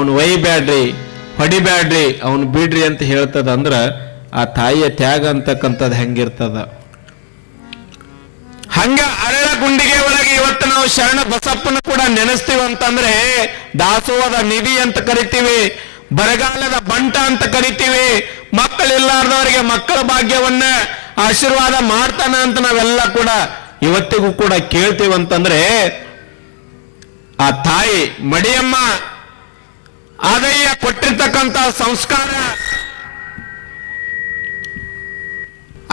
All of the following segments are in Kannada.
ಅವನು ಒಯ್ಬೇಡ್ರಿ, ಹೊಡಿಬ್ಯಾಡ್ರಿ, ಅವನು ಬಿಡ್ರಿ ಅಂತ ಹೇಳ್ತದ. ಅಂದ್ರ ಆ ತಾಯಿಯ ತ್ಯಾಗ ಅಂತಕ್ಕಂಥದ್ದು ಹೆಂಗಿರ್ತದ. ಹಂಗ ಅರಳ ಗುಂಡಿಗೆ ಒಳಗೆ ಇವತ್ತು ನಾವು ಶರಣ ಬಸಪ್ಪನ ಕೂಡ ನೆನೆಸ್ತೀವಿ ಅಂತಂದ್ರೆ ದಾಸೋಹದ ನಿಧಿ ಅಂತ ಕರಿತೀವಿ, ಬರಗಾಲದ ಬಂಟ ಅಂತ ಕರಿತೀವಿ, ಮಕ್ಕಳಿಲ್ಲಾರ್ದವರಿಗೆ ಮಕ್ಕಳ ಭಾಗ್ಯವನ್ನ ಆಶೀರ್ವಾದ ಮಾಡ್ತಾನ ಅಂತ ನಾವೆಲ್ಲ ಕೂಡ ಇವತ್ತಿಗೂ ಕೂಡ ಕೇಳ್ತೀವಿ. ಅಂತಂದ್ರೆ ಆ ತಾಯಿ ಮಡಿಯಮ್ಮ ಆದಯ್ಯ ಕೊಟ್ಟಿರ್ತಕ್ಕಂಥ ಸಂಸ್ಕಾರ,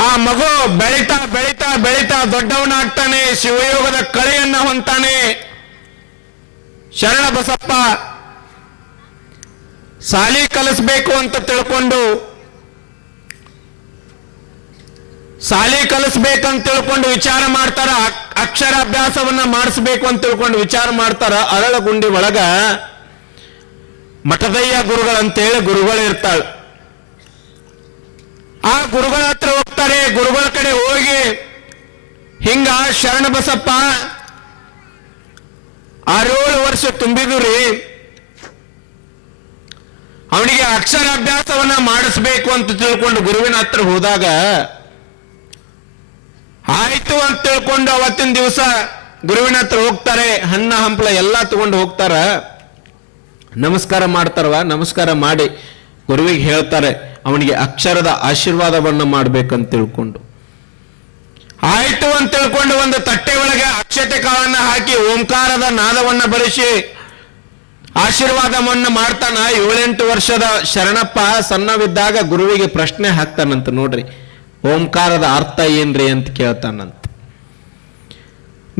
ಆ ಮಗು ಬೆಳೀತಾ ಬೆಳೀತಾ ಬೆಳೀತಾ ದೊಡ್ಡವನಾಗ್ತಾನೆ, ಶಿವಯೋಗದ ಕಳೆಯನ್ನ ಹೊಂತಾನೆ. ಶರಣ ಬಸಪ್ಪ ಸಾಲಿ ಕಲಿಸ್ಬೇಕು ಅಂತ ತಿಳ್ಕೊಂಡು, ಸಾಲಿ ಕಲಿಸ್ಬೇಕಂತ ತಿಳ್ಕೊಂಡು ವಿಚಾರ ಮಾಡ್ತಾರ, ಅಕ್ಷರಾಭ್ಯಾಸವನ್ನ ಮಾಡಿಸ್ಬೇಕು ಅಂತ ತಿಳ್ಕೊಂಡು ವಿಚಾರ ಮಾಡ್ತಾರ. ಅರಳಗುಂಡಿ ಒಳಗ ಮಠದಯ್ಯ ಗುರುಗಳಂತೇಳಿ ಗುರುಗಳು ಇರ್ತಾಳ. ಆ ಗುರುಗಳ ಹತ್ರ ಹೋಗ್ತಾರೆ. ಗುರುಗಳ ಕಡೆ ಹೋಗಿ ಹಿಂಗ ಶರಣ ಬಸಪ್ಪ 6-7 ವರ್ಷ ತುಂಬಿದ್ರಿ, ಅವನಿಗೆ ಅಕ್ಷರಾಭ್ಯಾಸವನ್ನ ಮಾಡಿಸ್ಬೇಕು ಅಂತ ತಿಳ್ಕೊಂಡು ಗುರುವಿನ ಹತ್ರ ಹೋದಾಗ ಆಯ್ತು ಅಂತ ತಿಳ್ಕೊಂಡು ಅವತ್ತಿನ ದಿವಸ ಗುರುವಿನ ಹತ್ರ ಹೋಗ್ತಾರೆ. ಹಣ್ಣ ಹಂಪಲ ಎಲ್ಲ ತಗೊಂಡು ಹೋಗ್ತಾರ. ನಮಸ್ಕಾರ ಮಾಡ್ತಾರವ. ನಮಸ್ಕಾರ ಮಾಡಿ ಗುರುವಿಗೆ ಹೇಳ್ತಾರೆ ಅವನಿಗೆ ಅಕ್ಷರದ ಆಶೀರ್ವಾದವನ್ನ ಮಾಡ್ಬೇಕಂತ ತಿಳ್ಕೊಂಡು. ಆಯ್ತು ಅಂತ ತಿಳ್ಕೊಂಡು ಒಂದು ತಟ್ಟೆ ಒಳಗೆ ಅಕ್ಷತೆ ಕಾಳನ್ನ ಹಾಕಿ ಓಂಕಾರದ ನಾದವನ್ನ ಬರೆಸಿ ಆಶೀರ್ವಾದವನ್ನ ಮಾಡ್ತಾನ. 7-8 ವರ್ಷದ ಶರಣಪ್ಪ ಸಣ್ಣವಿದ್ದಾಗ ಗುರುವಿಗೆ ಪ್ರಶ್ನೆ ಹಾಕ್ತಾನಂತ. ನೋಡ್ರಿ, ಓಂಕಾರದ ಅರ್ಥ ಏನ್ರಿ ಅಂತ ಕೇಳ್ತಾನಂತ.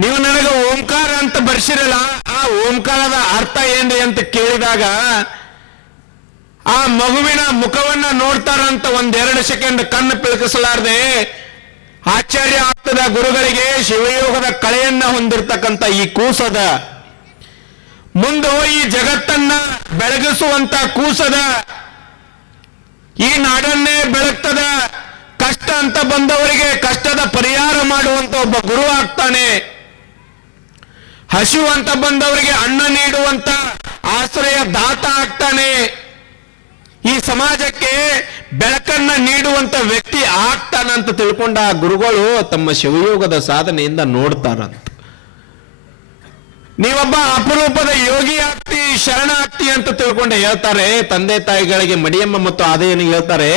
ನೀವು ನನಗೆ ಓಂಕಾರ ಅಂತ ಬರ್ಸಿರಲ್ಲ, ಆ ಓಂಕಾರದ ಅರ್ಥ ಏನ್ರಿ ಅಂತ ಕೇಳಿದಾಗ ಆ ಮಗುವಿನ ಮುಖವನ್ನ ನೋಡ್ತಾರಂತ 1-2 ಸೆಕೆಂಡ್ ಕಣ್ಣು ಪಿಳಕಿಸಲಾರ್ದೆ ಆಶ್ಚರ್ಯ ಆಗ್ತದ ಗುರುಗಳಿಗೆ. ಶಿವಯೋಗದ ಕಳೆಯನ್ನ ಹೊಂದಿರತಕ್ಕಂಥ ಈ ಕೂಸದ ಮುಂದೆ ಈ ಜಗತ್ತನ್ನ ಬೆಳಗಿಸುವಂತ ಕೂಸದ, ಈ ನಾಡನ್ನೇ ಬೆಳಗ್ತದ, ಕಷ್ಟ ಅಂತ ಬಂದವರಿಗೆ ಕಷ್ಟದ ಪರಿಹಾರ ಮಾಡುವಂತ ಒಬ್ಬ ಗುರು ಆಗ್ತಾನೆ. ಹಸಿವು ಅಂತ ಬಂದವರಿಗೆ ಅನ್ನ ನೀಡುವಂತ ಆಶ್ರಯ ದಾತ ಆಗ್ತಾನೆ. ಈ ಸಮಾಜಕ್ಕೆ ಬೆಳಕನ್ನ ನೀಡುವಂತ ವ್ಯಕ್ತಿ ಆಗ್ತಾನಂತ ತಿಳ್ಕೊಂಡ ಆ ಗುರುಗಳು ತಮ್ಮ ಶಿವಯೋಗದ ಸಾಧನೆಯಿಂದ ನೋಡ್ತಾರಂತ. ನೀವೊಬ್ಬ ಅಪರೂಪದ ಯೋಗಿ ಆಗ್ತಿ, ಶರಣ ಆಗ್ತಿ ಅಂತ ತಿಳ್ಕೊಂಡು ಹೇಳ್ತಾರೆ. ತಂದೆ ತಾಯಿಗಳಿಗೆ ಮಡಿಯಮ್ಮ ಮತ್ತು ಆದಯ್ಯನಿಗೆ ಹೇಳ್ತಾರೆ,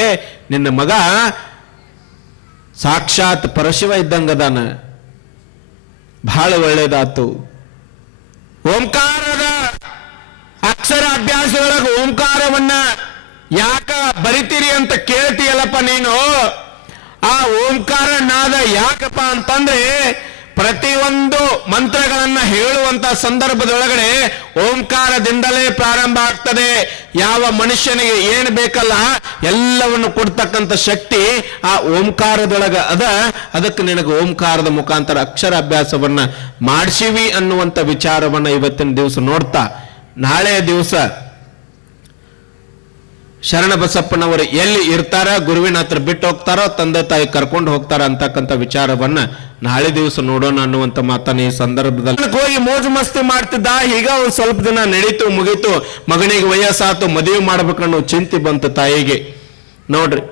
ನಿನ್ನ ಮಗ ಸಾಕ್ಷಾತ್ ಪರಶಿವ ಇದ್ದಂಗದಾನ, ಬಹಳ ಒಳ್ಳೇದಾತು. ಓಂಕಾರದ ಅಕ್ಷರ ಅಭ್ಯಾಸದೊಳಗೆ ಓಂಕಾರವನ್ನ ಯಾಕ ಬರಿತೀರಿ ಅಂತ ಕೇಳ್ತೀಯಲ್ಲಪ್ಪ ನೀನು. ಆ ಓಂಕಾರ ನಾದ ಯಾಕಪ್ಪ ಅಂತಂದ್ರೆ ಪ್ರತಿಯೊಂದು ಮಂತ್ರಗಳನ್ನ ಹೇಳುವಂತ ಸಂದರ್ಭದೊಳಗಡೆ ಓಂಕಾರದಿಂದಲೇ ಪ್ರಾರಂಭ ಆಗ್ತದೆ. ಯಾವ ಮನುಷ್ಯನಿಗೆ ಏನು ಬೇಕಲ್ಲ ಎಲ್ಲವನ್ನು ಕೊಡ್ತಕ್ಕಂಥ ಶಕ್ತಿ ಆ ಓಂಕಾರದೊಳಗ ಅದ. ಅದಕ್ಕೆ ನಿನಗೆ ಓಂಕಾರದ ಮುಖಾಂತರ ಅಕ್ಷರ ಅಭ್ಯಾಸವನ್ನ ಮಾಡಿಸಿವಿ ಅನ್ನುವಂಥ ವಿಚಾರವನ್ನ ಇವತ್ತಿನ ದಿವಸ ನೋಡ್ತಾ, ನಾಳೆಯ ದಿವಸ ಶರಣ ಬಸಪ್ಪನವರು ಎಲ್ಲಿ ಇರ್ತಾರ, ಗುರುವಿನ ಹತ್ರ ಬಿಟ್ಟು ಹೋಗ್ತಾರೋ, ತಂದೆ ತಾಯಿ ಕರ್ಕೊಂಡು ಹೋಗ್ತಾರ ಅಂತಕ್ಕಂಥ ವಿಚಾರವನ್ನ ನಾಳೆ ದಿವಸ ನೋಡೋಣ ಅನ್ನುವಂಥ ಮಾತನ್ನ ಈ ಸಂದರ್ಭದಲ್ಲಿ ಹೋಗಿ ಮೋಜು ಮಸ್ತಿ ಮಾಡ್ತಿದ್ದ. ಈಗ ಒಂದು ಸ್ವಲ್ಪ ದಿನ ನಡೀತು, ಮುಗೀತು, ಮಗನಿಗೆ ವಯಸ್ಸಾತು, ಮದುವೆ ಮಾಡ್ಬೇಕನ್ನೋ ಚಿಂತೆ ಬಂತು ತಾಯಿಗೆ. ನೋಡ್ರಿ,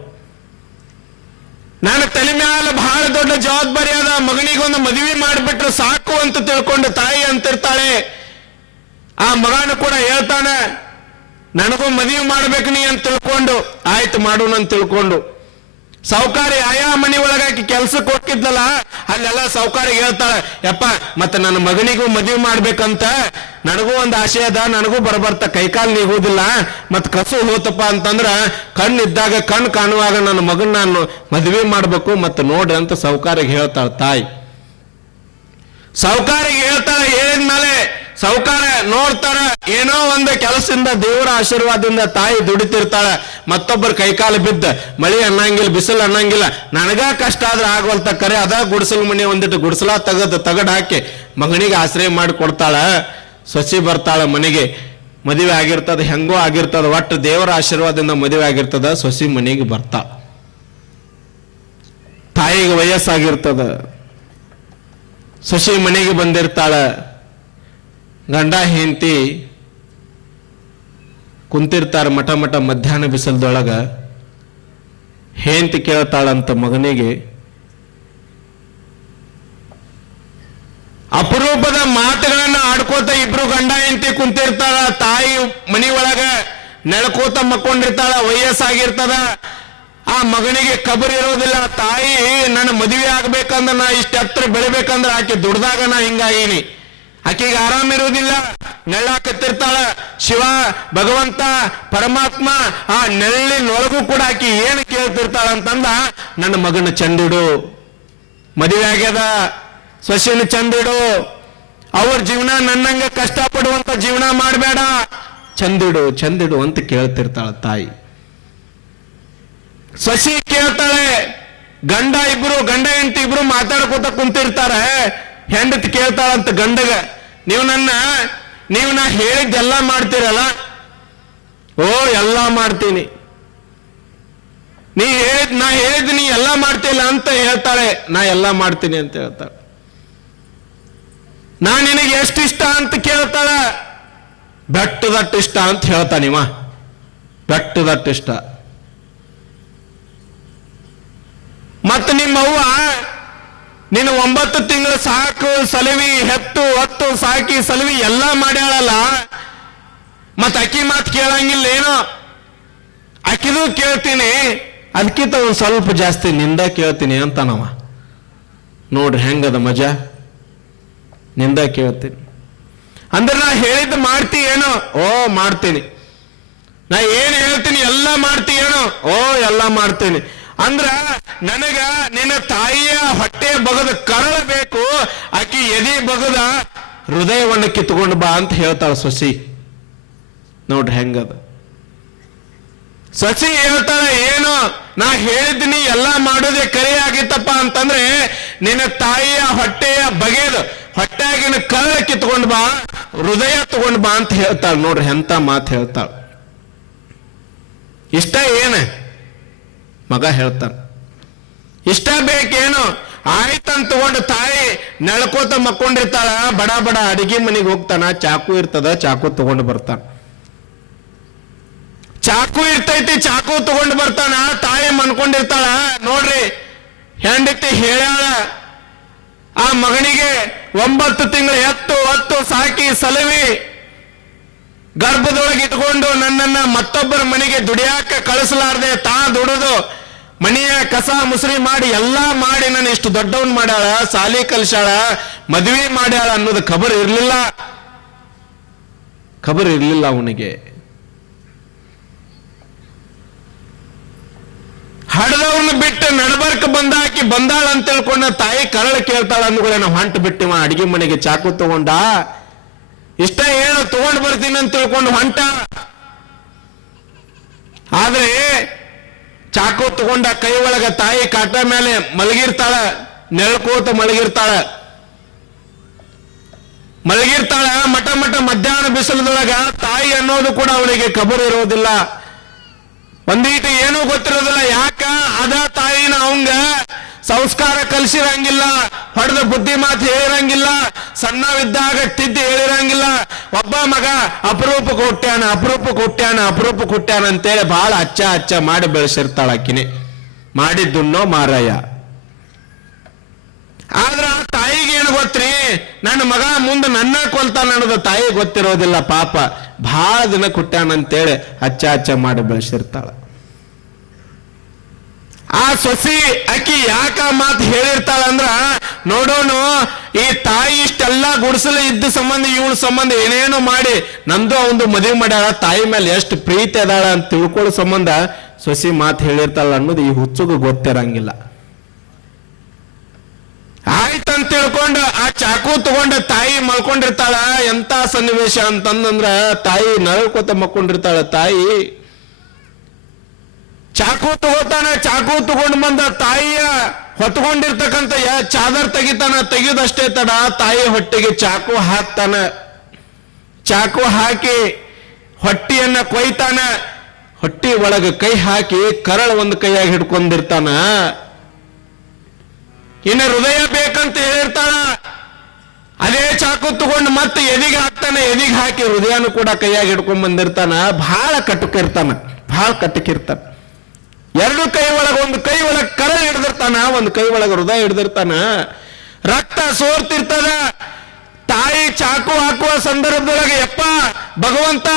ನಾನು ತಲೆ ಮ್ಯಾಲ ಬಹಳ ದೊಡ್ಡ ಜವಾಬ್ದಾರಿ ಅದ, ಮಗನಿಗೊಂದು ಮದುವೆ ಮಾಡಿಬಿಟ್ರೆ ಸಾಕು ಅಂತ ತಿಳ್ಕೊಂಡು ತಾಯಿ ಅಂತಿರ್ತಾಳೆ. ಆ ಮಗನು ಕೂಡ ಹೇಳ್ತಾನೆ, ನನಗೂ ಮದುವೆ ಮಾಡ್ಬೇಕು ನೀ ಅಂತ ತಿಳ್ಕೊಂಡು, ಆಯ್ತು ಮಾಡೋಣ ಅಂತ ತಿಳ್ಕೊಂಡು ಸೌಕಾರಿ ಆಯಾ ಮನೆ ಒಳಗಾಕಿ ಕೆಲ್ಸಕ್ಕೆ ಹೋಗಿದ್ನಲ್ಲ, ಅಲ್ಲೆಲ್ಲ ಸೌಕಾರಿಗೆ ಹೇಳ್ತಾಳೆ, ಯಪ್ಪ ಮತ್ತೆ ನನ್ನ ಮಗನಿಗೂ ಮದುವೆ ಮಾಡ್ಬೇಕಂತ ನನಗೂ ಒಂದು ಆಸೆ ಅದ, ನನಗೂ ಬರಬರ್ತ ಕೈಕಾಲು ನೀಗುವುದಿಲ್ಲ, ಮತ್ ಕಸು ಹೋತಪ್ಪ ಅಂತಂದ್ರ ಕಣ್ಣಿದ್ದಾಗ ಕಣ್ಣು ಕಾಣುವಾಗ ನನ್ನ ಮಗನ್ ನಾನು ಮದುವೆ ಮಾಡ್ಬೇಕು ಮತ್ತೆ ನೋಡ್ರಿ ಅಂತ ಸೌಕಾರಿಗೆ ಹೇಳ್ತಾಳ ತಾಯಿ. ಸೌಕಾರಿಗೆ ಹೇಳ್ತಾಳೆ. ಹೇಳಿದ್ಮೇಲೆ ಸೌಕಾರ ನೋಡ್ತಾರ, ಏನೋ ಒಂದು ಕೆಲಸದಿಂದ ದೇವರ ಆಶೀರ್ವಾದದಿಂದ ತಾಯಿ ದುಡಿತಿರ್ತಾಳ. ಮತ್ತೊಬ್ಬರು ಕೈಕಾಲು ಬಿದ್ದ, ಮಳಿ ಅನ್ನಂಗಿಲ್ಲ, ಬಿಸಿಲು ಅನ್ನಂಗಿಲ್ಲ, ನನಗ ಕಷ್ಟ ಆದ್ರೆ ಆಗವಲ್ತ ಕರೆ ಅದ ಗುಡಿಸಲು ಮನೆ ಒಂದಿಟ್ಟು ಗುಡಿಸಲ ತಗಡ್ ಹಾಕಿ ಮಗನಿಗೆ ಆಶ್ರಯ ಮಾಡಿ ಕೊಡ್ತಾಳ. ಸೊಸಿ ಬರ್ತಾಳ ಮನೆಗೆ, ಮದುವೆ ಆಗಿರ್ತದ, ಹೆಂಗೋ ಆಗಿರ್ತದ, ಒಟ್ಟು ದೇವರ ಆಶೀರ್ವಾದದಿಂದ ಮದುವೆ ಆಗಿರ್ತದ. ಸೊಸಿ ಮನೆಗೆ ಬರ್ತಾಳ. ತಾಯಿಗೆ ವಯಸ್ಸಾಗಿರ್ತದ, ಸೊಸಿ ಮನೆಗೆ ಬಂದಿರ್ತಾಳ. ಗಂಡ ಹೆಂಡತಿ ಕುಂತಿರ್ತಾರ ಮಠ ಮಠ ಮಧ್ಯಾಹ್ನ ಬಿಸಿಲದೊಳಗ. ಹೆಂಡತಿ ಕೇಳ್ತಾಳಂತ ಮಗನಿಗೆ, ಅಪರೂಪದ ಮಾತುಗಳನ್ನ ಆಡ್ಕೋತ ಇಬ್ರು ಗಂಡ ಹೆಂಡತಿ ಕುಂತಿರ್ತಾರ. ತಾಯಿ ಮನಿ ಒಳಗ ನೆಳ್ಕೋತ ಮಕ್ಕೊಂಡಿರ್ತಾಳ, ವಯಸ್ಸಾಗಿರ್ತದ. ಆ ಮಗನಿಗೆ ಕಬರ್ ಇರೋದಿಲ್ಲ. ತಾಯಿ ನನ್ನ ಮದುವೆ ಆಗ್ಬೇಕಂದ್ರ, ನಾ ಇಷ್ಟ ಹತ್ರ ಬೆಳಿಬೇಕಂದ್ರ ಆಕೆ ದುಡ್ದಾಗ ನಾ ಹಿಂಗಾಗೀನಿ, ಆಕೆಗೆ ಆರಾಮ ಇರೋದಿಲ್ಲ, ನೆಳ್ಳಾಕತ್ತಿರ್ತಾಳ. ಶಿವ ಭಗವಂತ ಪರಮಾತ್ಮ ಆ ನೆಳ್ಳಿನೊಳಗೂ ಕೂಡ ಆಕೆ ಏನು ಕೇಳ್ತಿರ್ತಾಳ ಅಂತಂದ, ನನ್ನ ಮಗನ ಚಂದಿಡು, ಮದುವೆ ಆಗ್ಯದ, ಸೊಸೆನ ಚಂದಿಡು, ಅವ್ರ ಜೀವನ ನನ್ನಂಗ ಕಷ್ಟಪಡುವಂತ ಜೀವನ ಮಾಡಬೇಡ, ಚಂದಿಡು ಚಂದಿಡು ಅಂತ ಕೇಳ್ತಿರ್ತಾಳ ತಾಯಿ. ಸೊಸಿ ಕೇಳ್ತಾಳೆ, ಗಂಡ ಹೆಂಡತಿ ಇಬ್ರು ಮಾತಾಡ್ಕೋತ ಕುಂತಿರ್ತಾರೆ. ಹೆಂಡತಿ ಕೇಳ್ತಾಳಂತ ಗಂಡಗ, ನೀವು ನಾ ಹೇಳಿದ್ದೆಲ್ಲ ಮಾಡ್ತೀರಲ್ಲ? ಓ, ಎಲ್ಲ ಮಾಡ್ತೀನಿ. ನಾ ಹೇಳಿದ್ ನೀ ಎಲ್ಲ ಮಾಡ್ತಿಲ್ಲ ಅಂತ ಹೇಳ್ತಾಳೆ. ನಾ ಎಲ್ಲ ಮಾಡ್ತೀನಿ ಅಂತ ಹೇಳ್ತಾಳೆ. ನಾ ನಿನಗೆ ಎಷ್ಟು ಇಷ್ಟ ಅಂತ ಕೇಳ್ತಾಳ. ಬೆಟ್ಟದಟ್ಟು ಇಷ್ಟ ಅಂತ ಹೇಳ್ತಾನಿವ, ಬೆಟ್ಟದಟ್ಟು ಇಷ್ಟ. ಮತ್ತ ನಿಮ್ಮವ್ವ ನೀನು 9 ತಿಂಗಳು ಸಾಕು ಸಲವಿ ಹೆತ್ತು ಹೊತ್ತು ಸಾಕಿ ಸಲವಿ ಎಲ್ಲ ಮಾಡ್ಯಾಳಲ್ಲ, ಮತ್ತ ಅಕ್ಕಿ ಮಾತು ಕೇಳಂಗಿಲ್ಲ ಏನೋ? ಅಕ್ಕಿದು ಕೇಳ್ತೀನಿ, ಅದಕ್ಕಿಂತ ಒಂದು ಸ್ವಲ್ಪ ಜಾಸ್ತಿ ನಿಂದ ಕೇಳ್ತೀನಿ ಅಂತಾನವ. ನೋಡ್ರಿ ಹೆಂಗದ ಮಜಾ, ನಿಂದ ಕೇಳ್ತೀನಿ ಅಂದ್ರೆ ನಾ ಹೇಳಿದ್ದು ಮಾಡ್ತಿ ಏನೋ? ಓ ಮಾಡ್ತೀನಿ. ನಾ ಏನ್ ಹೇಳ್ತೀನಿ ಎಲ್ಲ ಮಾಡ್ತಿ ಏನೋ? ಓ ಎಲ್ಲ ಮಾಡ್ತೀನಿ. ಅಂದ್ರ ನನಗ ನಿನ್ನ ತಾಯಿಯ ಹೊಟ್ಟೆ ಬಗದ ಕರಳ ಬೇಕು, ಆಕಿ ಎದಿ ಬಗದ ಹೃದಯವನ್ನು ಕಿತ್ಕೊಂಡು ಬಾ ಅಂತ ಹೇಳ್ತಾಳ ಸೊಸಿ. ನೋಡ್ರಿ ಹೆಂಗದ. ಸೊಸಿ ಹೇಳ್ತಾಳೆ, ಏನು ನಾ ಹೇಳಿದ್ದೀನಿ ಎಲ್ಲ ಮಾಡೋದೇ ಕರೆ ಆಗಿತ್ತಪ್ಪ ಅಂತಂದ್ರೆ ನಿನ್ನ ತಾಯಿಯ ಹೊಟ್ಟೆಯ ಬಗೆದು ಹೊಟ್ಟೆಗಿನ ಕರಳ ಕಿತ್ಕೊಂಡು ಬಾ, ಹೃದಯ ತಗೊಂಡು ಬಾ ಅಂತ ಹೇಳ್ತಾಳ. ನೋಡ್ರಿ ಎಂತ ಮಾತು ಹೇಳ್ತಾಳ. ಇಷ್ಟ ಏನ ಮಗ ಹೇಳ್ತಾನ, ಇಷ್ಟ ಬೇಕೇನು? ಆಯ್ತಂತ ತಗೊಂಡು ತಾಯಿ ನೆಳ್ಕೋತ ಮಕ್ಕೊಂಡಿರ್ತಾಳ. ಬಡ ಬಡ ಅಡಿಗೆ ಮನೆಗೆ ಹೋಗ್ತಾನ, ಚಾಕು ಇರ್ತದ, ಚಾಕು ತಗೊಂಡು ಬರ್ತಾನ. ಚಾಕು ಇರ್ತೈತಿ, ಚಾಕು ತಗೊಂಡು ಬರ್ತಾನ. ತಾಯಿ ಮನ್ಕೊಂಡಿರ್ತಾಳ. ನೋಡ್ರಿ ಹೆಂಡತಿ ಹೇಳ್ಯಾಳ, ಆ ಮಗನಿಗೆ 9 ತಿಂಗಳು ಎತ್ತು ಹೊತ್ತು ಸಾಕಿ ಸಲವಿ ಗರ್ಭದೊಳಗೆ ಇಟ್ಕೊಂಡು ನನ್ನನ್ನ ಮತ್ತೊಬ್ಬರ ಮನೆಗೆ ದುಡಿಯಾಕ ಕಳಿಸಲಾರ್ದೆ ತಾ ದುಡಿದು ಮನೆಯ ಕಸ ಮುಸ್ರಿ ಮಾಡಿ ಎಲ್ಲಾ ಮಾಡಿ ನಾನು ಇಷ್ಟು ದೊಡ್ಡವನ್ ಮಾಡ್ಯಾಳ, ಸಾಲಿ ಕಲ್ಸಾಳ, ಮದುವೆ ಮಾಡ್ಯಾಳ ಅನ್ನೋದು ಖಬರ್ ಇರ್ಲಿಲ್ಲ ಅವನಿಗೆ. ಹಡದವನ್ನ ಬಿಟ್ಟು ನಡಬರ್ಕ ಬಂದಾಕಿ ಬಂದಾಳ ಅಂತ ತಿಳ್ಕೊಂಡ ತಾಯಿ ಕರಳ ಕೇಳ್ತಾಳ ಅಂದ್ಗಳೇನ ಹೊಂಟು ಬಿಟ್ಟಿವ ಅಡಿಗೆ ಮನೆಗೆ ಚಾಕು ತಗೊಂಡ. ಇಷ್ಟ ಏನು ತಗೊಂಡು ಬರ್ತೀನಿ ಅಂತ ತಿಳ್ಕೊಂಡು ಹೊಂಟ. ಆದ್ರೆ ಚಾಕು ತಗೊಂಡ ಕೈ ಒಳಗ ತಾಯಿ ಕಾಟ ಮೇಲೆ ಮಲಗಿರ್ತಾಳ, ನೆಳ್ಕೋತ ಮಲಗಿರ್ತಾಳ. ಮಠ ಮಧ್ಯಾಹ್ನ ಬಿಸಿಲದೊಳಗ ತಾಯಿ ಅನ್ನೋದು ಕೂಡ ಅವನಿಗೆ ಖಬರ್ ಇರೋದಿಲ್ಲ, ಒಂದೀಟು ಏನೂ ಗೊತ್ತಿರೋದಿಲ್ಲ. ಯಾಕ? ಅದ ತಾಯಿನ ಅವಂಗ ಸಂಸ್ಕಾರ ಕಲಿಸಿರಂಗಿಲ್ಲ, ಹೊಡೆದ ಬುದ್ಧಿ ಮಾತು ಹೇಳಿರಂಗಿಲ್ಲ, ಸಣ್ಣವಿದ್ದಾಗ ತಿದ್ದಿ ಹೇಳಿರಂಗಿಲ್ಲ. ಒಬ್ಬ ಮಗ ಅಪರೂಪಕ್ಕೆ ಹುಟ್ಟ್ಯಾನ ಅಂತೇಳಿ ಬಹಳ ಅಚ್ಚ ಮಾಡಿ ಬೆಳೆಸಿರ್ತಾಳ ಆಕಿನೇ, ಮಾಡಿದ್ದುನ್ನೋ ಮಾರಾಯ. ಆದ್ರ ಆ ತಾಯಿಗೆ ಏನು ಗೊತ್ತ್ರಿ, ನನ್ನ ಮಗ ಮುಂದೆ ನನ್ನ ಕೊಲ್ತಾನ ಅನ್ನೋದು ತಾಯಿ ಗೊತ್ತಿರೋದಿಲ್ಲ. ಪಾಪ ಬಹಳ ದಿನ ಹುಟ್ಟ್ಯಾನಂತೇಳಿ ಅಚ್ಚ ಮಾಡಿ ಬೆಳೆಸಿರ್ತಾಳ. ಆ ಸೊಸಿ ಅಕ್ಕಿ ಯಾಕ ಮಾತು ಹೇಳಿರ್ತಾಳ ಅಂದ್ರ, ನೋಡೋಣ ಈ ತಾಯಿ ಇಷ್ಟೆಲ್ಲ ಗುಡಿಸಲು ಇದ್ದ ಸಂಬಂಧ ಇವಳ ಸಂಬಂಧ ಏನೇನೋ ಮಾಡಿ ನಂದು ಅವಂದು ಮದುವೆ ಮಾಡ್ಯಾಳ, ತಾಯಿ ಮೇಲೆ ಎಷ್ಟು ಪ್ರೀತಿ ಅದಾಳ ಅಂತ ತಿಳ್ಕೊಳ್ಳೋ ಸಂಬಂಧ ಸೊಸಿ ಮಾತು ಹೇಳಿರ್ತಾಳ ಅನ್ನೋದು ಈ ಹುಚ್ಚುಗೂ ಗೊತ್ತಿರಂಗಿಲ್ಲ. ಆಯ್ತಂತ ತಿಳ್ಕೊಂಡು ಆ ಚಾಕು ತಗೊಂಡ ತಾಯಿ ಮಲ್ಕೊಂಡಿರ್ತಾಳ. ಎಂತ ಸನ್ನಿವೇಶ ಅಂತಂದ್ರ ತಾಯಿ ನರಳ್ಕೋತ ಮಕ್ಕೊಂಡಿರ್ತಾಳ. ತಾಯಿ ಚಾಕು ತಗೋತಾನ, ಚಾಕು ತಗೊಂಡು ಬಂದ ತಾಯಿಯ ಹೊತ್ಕೊಂಡಿರ್ತಕ್ಕಂಥ ಚಾದರ್ ತೆಗಿದಷ್ಟೇ ತಡ ತಾಯಿ ಹೊಟ್ಟೆಗೆ ಚಾಕು ಹಾಕ್ತಾನ. ಚಾಕು ಹಾಕಿ ಹೊಟ್ಟಿಯನ್ನ ಕೊಯ್ತಾನ. ಹೊಟ್ಟಿ ಒಳಗೆ ಕೈ ಹಾಕಿ ಕರಳ ಒಂದು ಕೈಯಾಗಿ ಹಿಡ್ಕೊಂಡಿರ್ತಾನ. ಇನ್ನು ಹೃದಯ ಬೇಕಂತ ಹೇಳಿರ್ತಾಳ. ಅದೇ ಚಾಕು ತಗೊಂಡು ಮತ್ತೆ ಎದಿಗೆ ಹಾಕ್ತಾನೆ, ಎದಿಗೆ ಹಾಕಿ ಹೃದಯನು ಕೂಡ ಕೈಯಾಗಿ ಹಿಡ್ಕೊಂಡ್ ಬಂದಿರ್ತಾನ. ಬಹಳ ಕಟುಕಿರ್ತಾನ, ಬಹಳ ಕಟುಕಿರ್ತಾನ. ಎರಡು ಕೈ ಒಳಗ, ಒಂದು ಕೈ ಒಳಗ ಕರಳು ಹಿಡ್ದಿರ್ತಾನ, ಒಂದು ಕೈ ಒಳಗ ಹೃದಯ ಹಿಡ್ದಿರ್ತಾನ. ರಕ್ತ ಸೋರ್ತಿರ್ತದ. ತಾಯಿ ಚಾಕು ಹಾಕುವ ಸಂದರ್ಭದೊಳಗೆ ಯಪ್ಪ ಭಗವಂತ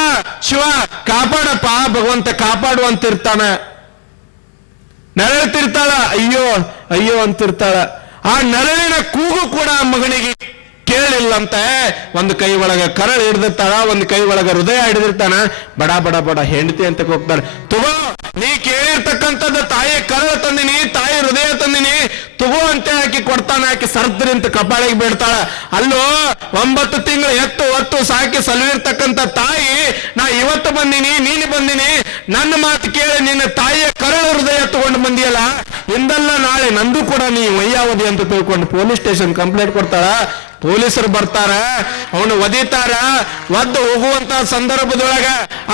ಶಿವ ಕಾಪಾಡಪ್ಪ, ಭಗವಂತ ಕಾಪಾಡು ಅಂತಿರ್ತಾನ. ನರಳ್ತಿರ್ತಾಳ, ಅಯ್ಯೋ ಅಯ್ಯೋ ಅಂತಿರ್ತಾಳ. ಆ ನರಳಿನ ಕೂಗು ಕೂಡ ಮಗನಿಗೆ ಕೇಳಿಲ್ಲಂತೆ. ಒಂದು ಕೈ ಒಳಗ ಕರಳು ಹಿಡ್ದಿರ್ತಾಳ, ಒಂದು ಕೈ ಒಳಗ ಹೃದಯ ಹಿಡಿದಿರ್ತಾನ. ಬಡ ಬಡ ಬಡ ಹೆಂಡತಿ ಅಂತ ಹೋಗ್ತಾಳೆ, ತಗೋ ನೀ ಕೇಳಿರ್ತಕ್ಕಂಥದ್ದು, ತಾಯಿ ಕರಳು ತಂದಿನಿ, ತಾಯಿ ಹೃದಯ ತಂದಿನಿ, ತಗೋ ಅಂತ ಹಾಕಿ ಕೊಡ್ತಾನ. ಹಾಕಿ ಸರ್ದ್ರಿಂತ ಕಪಾಳಿಗೆ ಬೇಡ್ತಾಳ. ಅಲ್ಲೋ 9 ತಿಂಗಳು ಎತ್ತು ಒತ್ತು ಸಾಕಿ ಸಲುವಿರ್ತಕ್ಕಂಥ ತಾಯಿ, ನಾ ಇವತ್ತು ಬಂದಿನಿ, ನೀನು ಬಂದಿನಿ, ನನ್ನ ಮಾತು ಕೇಳಿ ನಿನ್ನ ತಾಯಿಯ ಕರಳು ಹೃದಯ ತಗೊಂಡು ಬಂದಿಯಲ್ಲ, ಇಂದಲ್ಲ ನಾಳೆ ನಂದು ಕೂಡ ನೀ ವಯ್ಯಾವಧಿ ಅಂತ ತಿಳ್ಕೊಂಡು ಪೊಲೀಸ್ ಸ್ಟೇಷನ್ ಕಂಪ್ಲೇಂಟ್ ಕೊಡ್ತಾಳ. ಪೊಲೀಸರು ಬರ್ತಾರ, ಅವನು ಒದಿತಾರ. ಒದ್ದು ಹೋಗುವಂತ ಸಂದರ್ಭದೊಳಗ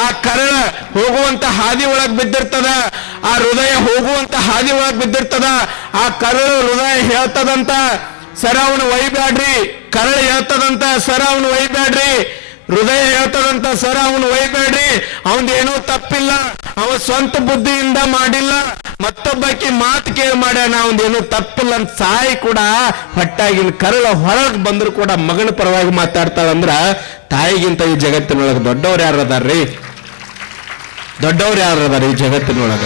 ಆ ಕರಳ ಹೋಗುವಂತ ಹಾದಿ ಒಳಗ್ ಬಿದ್ದಿರ್ತದ, ಆ ಹೃದಯ ಹೋಗುವಂತ ಹಾದಿ ಒಳಗ್ ಬಿದ್ದಿರ್ತದ. ಆ ಕರಳು ಹೃದಯ ಹೇಳ್ತದಂತ, ಸರ ಅವನು ಒಯ್ಬ್ಯಾಡ್ರಿ. ಕರಳು ಹೇಳ್ತದಂತ, ಸರ ಅವನು ಒಯ್ಬ್ಯಾಡ್ರಿ. ಹೃದಯ ಹೇಳ್ತದಂತ, ಸರ ಅವನು ಒಯ್ಬೇಡ್ರಿ, ಅವನದೇನೂ ತಪ್ಪಿಲ್ಲ, ಅವ ಸ್ವಂತ ಬುದ್ಧಿಯಿಂದ ಮಾಡಿಲ್ಲ, ಮತ್ತೊಬ್ಬಕ್ಕೆ ಮಾತು ಕೇಳಿ ಮಾಡ್ಯಾನ, ಅವನದೇನೂ ತಪ್ಪಿಲ್ಲ ಅಂತ ಸಾಯಿ ಕೂಡ ಹೊಟ್ಟಾಗಿನ ಕರಳ ಹೊರಗೆ ಬಂದ್ರು ಕೂಡ ಮಗನ ಪರವಾಗಿ ಮಾತಾಡ್ತಾಳಂದ್ರ, ತಾಯಿಗಿಂತ ಈ ಜಗತ್ತಿನೊಳಗೆ ದೊಡ್ಡವ್ರು ಯಾರು ಅದಾರ್ರಿ? ದೊಡ್ಡವ್ರು ಯಾರು ಅದಾರ ಈ ಜಗತ್ತಿನೊಳಗ?